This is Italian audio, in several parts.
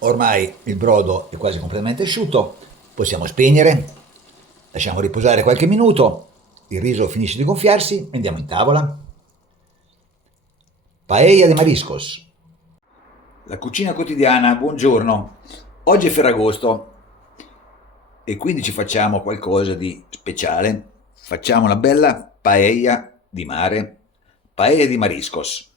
Ormai il brodo è quasi completamente asciutto, possiamo spegnere, lasciamo riposare qualche minuto, il riso finisce di gonfiarsi, andiamo in tavola. Paella de mariscos. La cucina quotidiana, buongiorno. Oggi è Ferragosto e quindi ci facciamo qualcosa di speciale. Facciamo una bella paella di mare, paella di mariscos.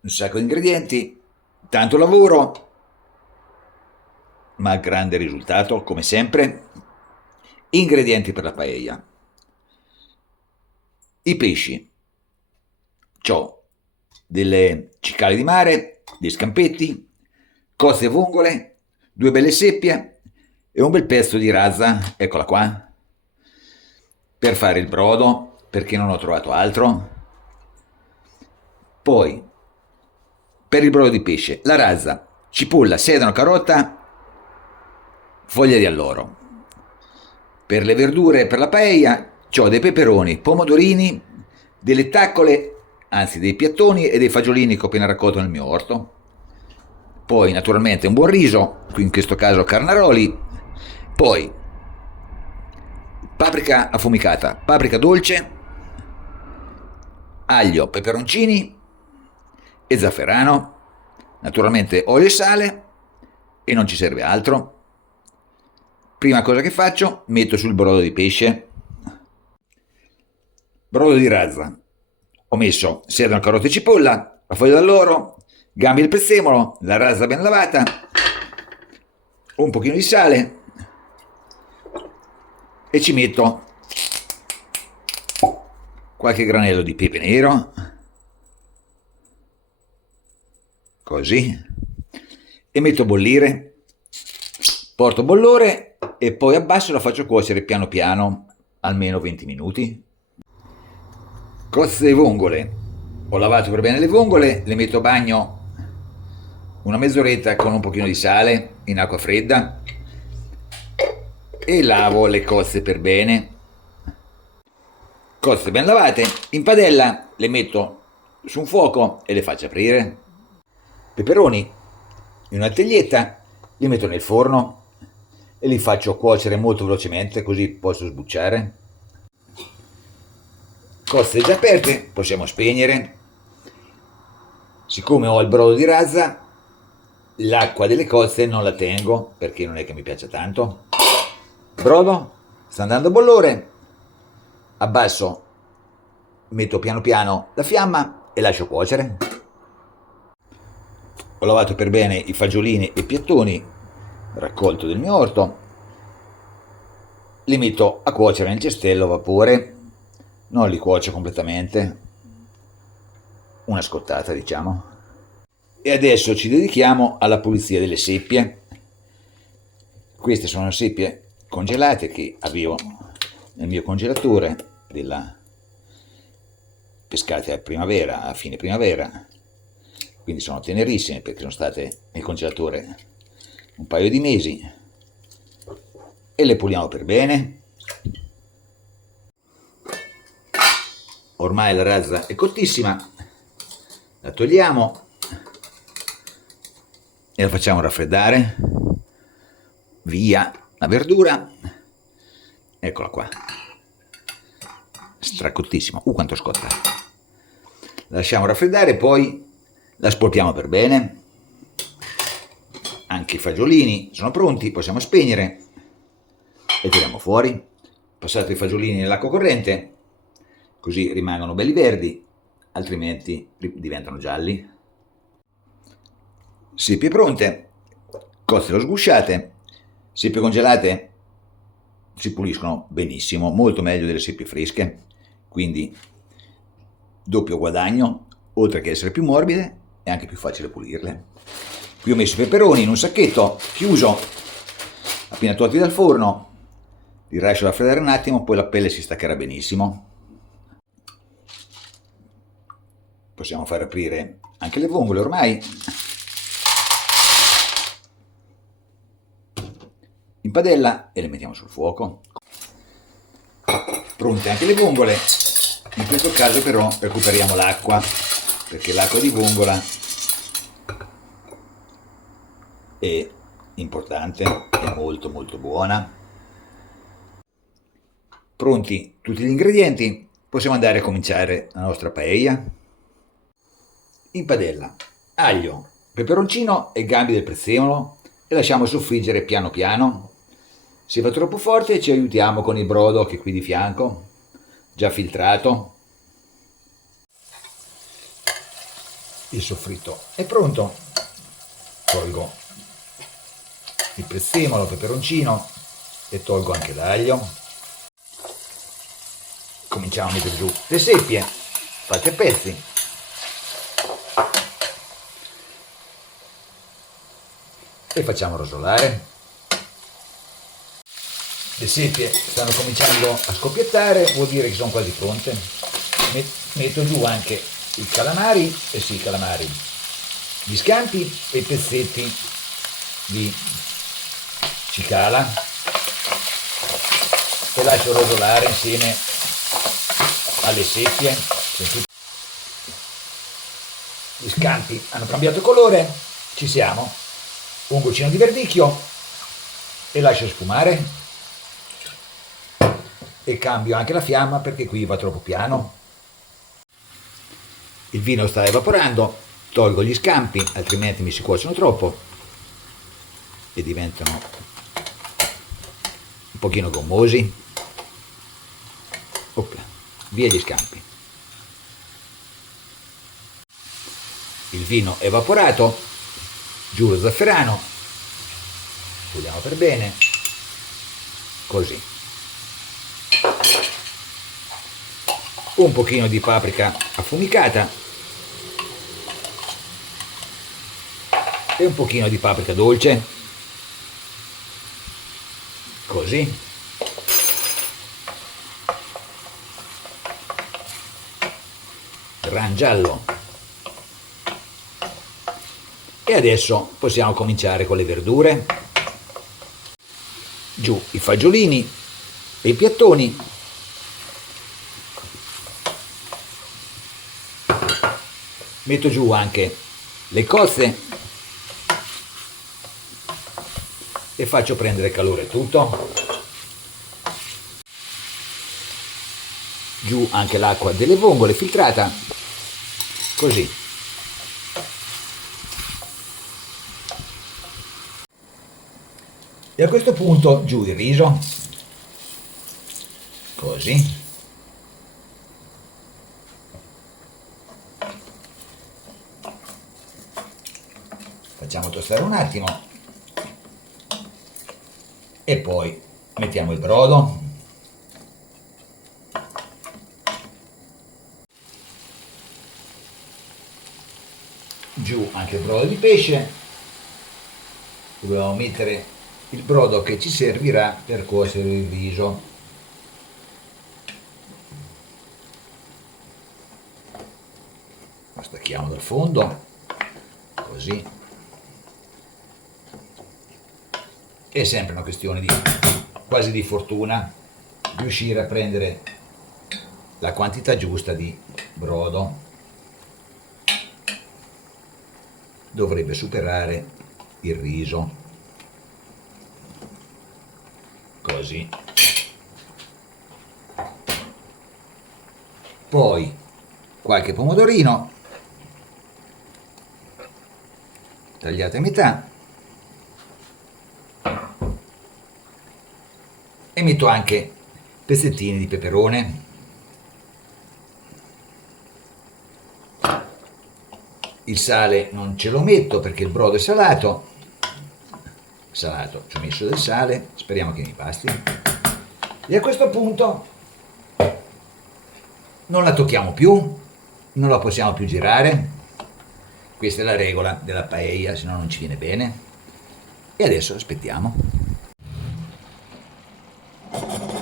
Un sacco di ingredienti, tanto lavoro, ma grande risultato, come sempre. Ingredienti per la paella. I pesci. C'ho delle cicale di mare, dei scampetti, cozze e vongole, due belle seppie e un bel pezzo di razza, eccola qua, per fare il brodo, perché non ho trovato altro. Poi, per il brodo di pesce, la razza, cipolla, sedano, carota, foglia di alloro. Per le verdure, per la paella, ho dei peperoni, pomodorini, delle taccole, anzi dei piattoni e dei fagiolini che ho appena raccolto nel mio orto. Poi naturalmente un buon riso, qui in questo caso carnaroli. Poi paprika affumicata, paprika dolce, aglio, peperoncini e zafferano. Naturalmente olio e sale e non ci serve altro. Prima cosa che faccio, metto sul brodo di pesce. Brodo di razza. Ho messo sedano, carote e cipolla, la foglia d'alloro, gambe del prezzemolo, la razza ben lavata, un pochino di sale e ci metto qualche granello di pepe nero, così, e metto a bollire, porto a bollore e poi abbasso e la faccio cuocere piano piano, almeno 20 minuti. Cozze e vongole. Ho lavato per bene le vongole, le metto a bagno una mezz'oretta con un pochino di sale in acqua fredda e lavo le cozze per bene. Cozze ben lavate, in padella le metto su un fuoco e le faccio aprire. Peperoni in una teglietta li metto nel forno e li faccio cuocere molto velocemente, così posso sbucciare. Cozze già aperte, possiamo spegnere. Siccome ho il brodo di razza, l'acqua delle cozze non la tengo perché non è che mi piace tanto. Brodo sta andando a bollore, abbasso, metto piano piano la fiamma e lascio cuocere. Ho lavato per bene i fagiolini e i piattoni raccolto del mio orto, li metto a cuocere nel cestello a vapore, non li cuocio completamente, una scottata diciamo. E adesso ci dedichiamo alla pulizia delle seppie. Queste sono seppie congelate che avevo nel mio congelatore, pescate a primavera, a fine primavera, quindi sono tenerissime perché sono state nel congelatore un paio di mesi, e le puliamo per bene. Ormai la razza è cottissima, la togliamo e la facciamo raffreddare. Via la verdura, eccola qua, stracottissima, quanto scotta. La lasciamo raffreddare e poi la spolpiamo per bene. Anche i fagiolini sono pronti, possiamo spegnere e tiriamo fuori. Passate i fagiolini nell'acqua corrente, così rimangono belli verdi, altrimenti diventano gialli. Seppie pronte, cozze o sgusciate. Seppie congelate si puliscono benissimo, molto meglio delle seppie fresche, quindi doppio guadagno, oltre che essere più morbide è anche più facile pulirle. Qui ho messo i peperoni in un sacchetto chiuso, appena tolti dal forno, li lascio raffreddare un attimo, poi la pelle si staccherà benissimo. Possiamo far aprire anche le vongole ormai. In padella e le mettiamo sul fuoco. Pronte anche le vongole. In questo caso però recuperiamo l'acqua, perché l'acqua di vongola è importante, è molto molto buona. Pronti tutti gli ingredienti, possiamo andare a cominciare la nostra paella. In padella aglio, peperoncino e gambi del prezzemolo e lasciamo soffriggere piano piano. Se va troppo forte ci aiutiamo con il brodo che è qui di fianco, già filtrato. Il soffritto è pronto. Tolgo il prezzemolo, il peperoncino e tolgo anche l'aglio. Cominciamo a mettere giù le seppie fatte a pezzi. E facciamo rosolare. Le seppie stanno cominciando a scoppiettare, vuol dire che sono quasi pronte. Metto giù anche i calamari, i calamari, gli scampi e i pezzetti di cicala e lascio rosolare insieme alle seppie. Gli scampi hanno cambiato colore, ci siamo. Un goccino di verdicchio e lascio sfumare e cambio anche la fiamma perché qui va troppo piano. Il vino sta evaporando, tolgo gli scampi altrimenti mi si cuociono troppo e diventano un pochino gommosi. Opla, via gli scampi. Il vino è evaporato, giù lo zafferano, puliamo per bene, così. Un pochino di paprika affumicata e un pochino di paprika dolce, così. Gran giallo. E adesso possiamo cominciare con le verdure. Giù i fagiolini e i piattoni. Metto giù anche le cozze e faccio prendere calore tutto. Giù anche l'acqua delle vongole filtrata, così. E a questo punto giù il riso, così. Facciamo tostare un attimo e poi mettiamo il brodo. Giù anche il brodo di pesce. Dobbiamo mettere il brodo che ci servirà per cuocere il riso. Lo stacchiamo dal fondo, così. È sempre una questione di quasi di fortuna riuscire a prendere la quantità giusta di brodo. Dovrebbe superare il riso, così. Poi qualche pomodorino tagliato a metà e metto anche pezzettini di peperone. Il sale non ce lo metto perché il brodo è salato. Salato, ci ho messo del sale, speriamo che mi basti. E a questo punto non la tocchiamo più, non la possiamo più girare. Questa è la regola della paella, se no non ci viene bene. E adesso aspettiamo.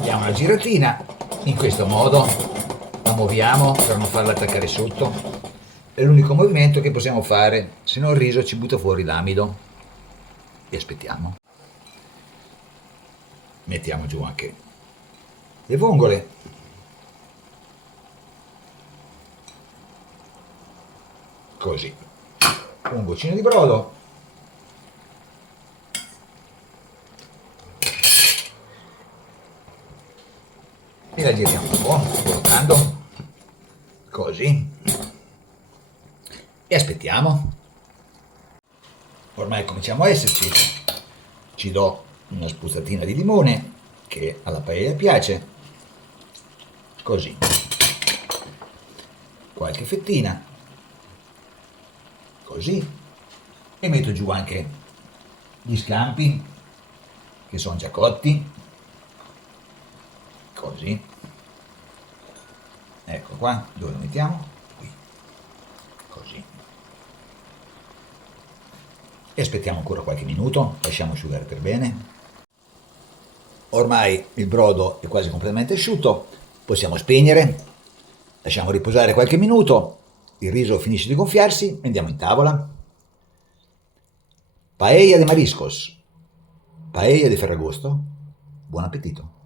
Diamo una giratina, in questo modo la muoviamo per non farla attaccare sotto. È l'unico movimento che possiamo fare, se no il riso ci butta fuori l'amido. E aspettiamo. Mettiamo giù anche le vongole. Così. Un goccino di brodo. e la giriamo un po', guardando, così, e aspettiamo. Ormai cominciamo a esserci, ci do una spruzzatina di limone che alla paella piace, così, qualche fettina, così, e metto giù anche gli scampi che sono già cotti, così, ecco qua, dove lo mettiamo? Qui, così, e aspettiamo ancora qualche minuto, lasciamo asciugare per bene. Ormai il brodo è quasi completamente asciutto, possiamo spegnere, lasciamo riposare qualche minuto, il riso finisce di gonfiarsi, andiamo in tavola. Paella de mariscos, paella di Ferragosto, buon appetito!